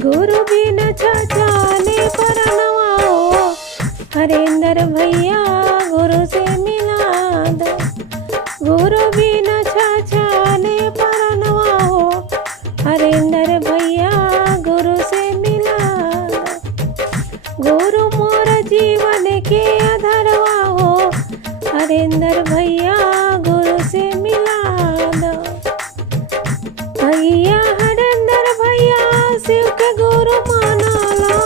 गुरु बिन छाछाने परनवा हो, हरेंद्र भैया गुरु से मिला दो। गुरु बिन छाछाने परनवा हो, हरेंद्र भैया गुरु से मिला दो। गुरु मोर जीवन के आधारवा हो, हरेंद्र भैया गुरु से मिला दो। भैया हरेंद्र भैया शिव के गुरु मानाला,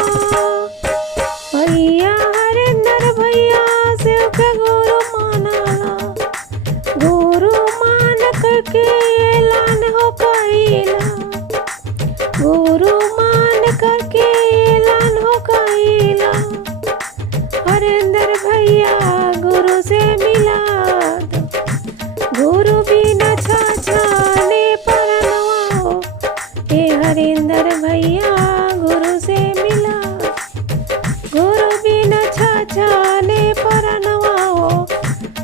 भैया हरेंद्र भैया शिव के गुरु मानाला। गुरु मान करके ऐलान हो कइला, गुरु मान करके ऐलान हो कइला। हरेंद्र भैया गुरु से मिला दो। गुरु बिना छाछाने परनवा हो, हे हरेंद्र भैया गुरु से मिला। गुरु बिना छाछाने परनवा हो,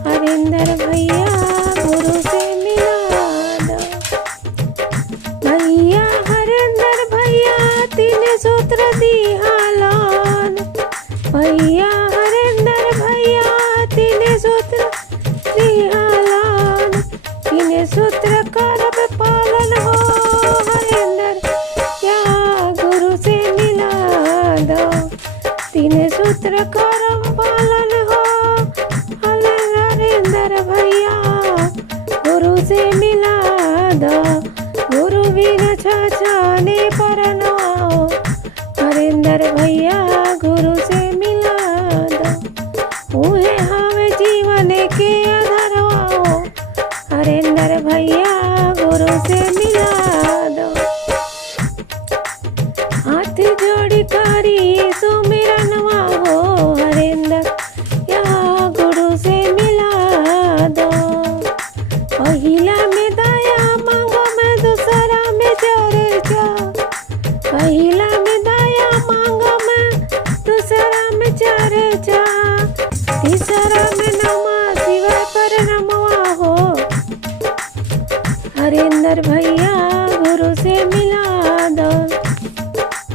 हरेंद्र भैया गुरु से मिला दो। भैया हरेंद्र भैया तीन सूत्र दिहालान, भैया हरेंद्र भैया तीन सूत्र दिहालान। तीन सूत्र करब पालन हो, हरेंद्र या गुरु से मिला दो। तीन सूत्र करम पालन हो, हरेंद्र भैया गुरु से मिला दो। गुरु बिन छाछाने परनवा हो, हरेंद्र भैया गुरु से मिला दो। उहे हमें जीवन के आधारवा हो, हरेंद्र भैया गुरु से मिला दो। हाथ जोड़ी करी सुमिरनवा हो, हरेंद्र या गुरु से मिला दो। पहिला में दया मांगो, में दूसरा में चर्चा, पहिला